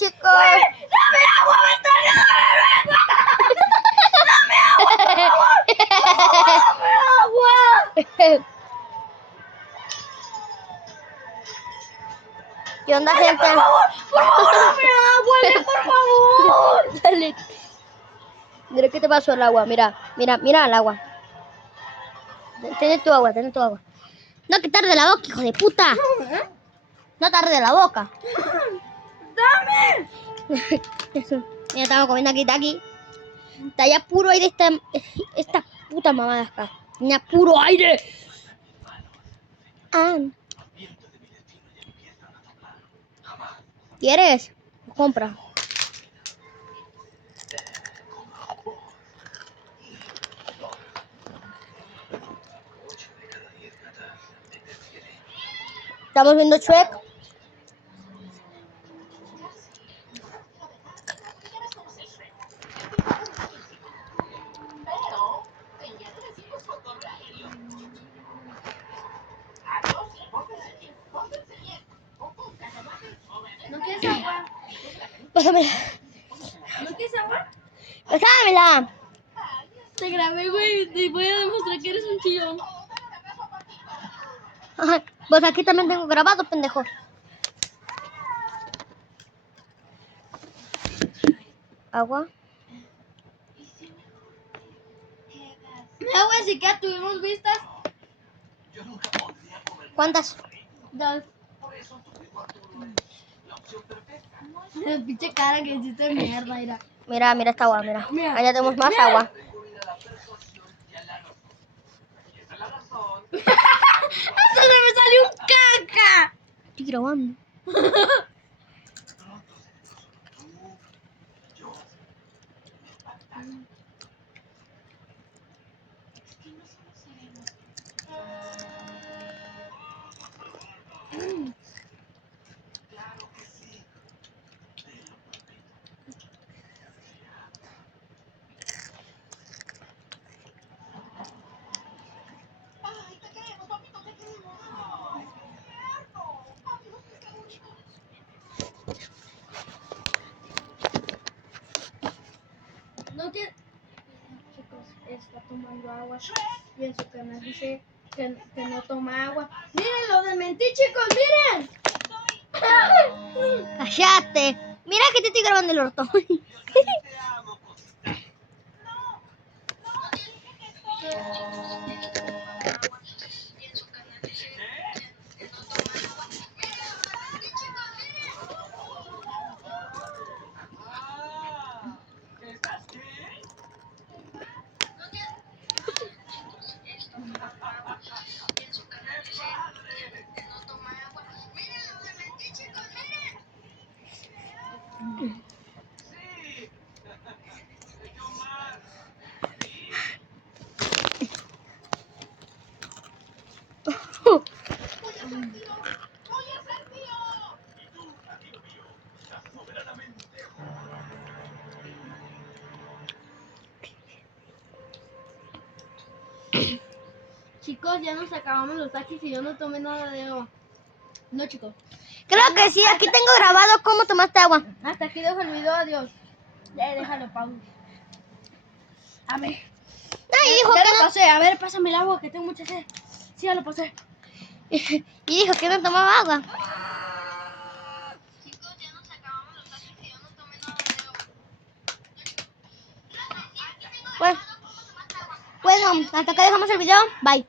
chicos. ¡Dame agua, Ventario! ¡Dame agua! ¡Dame agua! ¿Qué onda, ¡Dale, gente? por favor, dame agua, Ale, por favor! Dale. Mira qué te pasó el agua. Mira el agua. Ten tu agua, ten tu agua. No, que tarde la boca, hijo de puta. No tarde la boca. ¡Dame! Eso. Mira, estamos comiendo aquí. Está ya puro aire esta puta mamada acá. Ya puro aire. Ah. ¿Quieres? Compra. Estamos viendo Shrek. ¿No quieres agua? Pásamela. ¿No quieres agua? Pásamela. Te grabé, güey, te voy a demostrar que eres un chillón. Ajá. Pues aquí también tengo grabado, pendejo. Agua. Agua, si que tuvimos vistas. ¿Cuántas? 2. La pinche cara que hiciste de mierda, mira. Mira esta agua, mira. Mira. Allá tenemos más Mira. agua. ¡Hasta se me salió un caca! Estoy grabando. No tiene... Chicos, está tomando agua y en su canal dice que no toma agua. ¡Miren lo de mentir, chicos! ¡Miren! Cállate. Mira que te estoy grabando el orto. Chicos, ya nos acabamos los taquis y yo no tomé nada de agua. No, chicos. Creo que sí, aquí tengo grabado cómo tomaste agua. Hasta aquí dejo el video, adiós. Ya, déjalo, Pau. A ver. Ay, dijo Ya que lo no. pasé, a ver, pásame el agua, que tengo mucha sed. Sí, ya lo pasé. Y dijo que no tomaba agua. Chicos, ya nos acabamos los taquis y yo no tomé nada de agua. Bueno, hasta acá dejamos el video. Bye.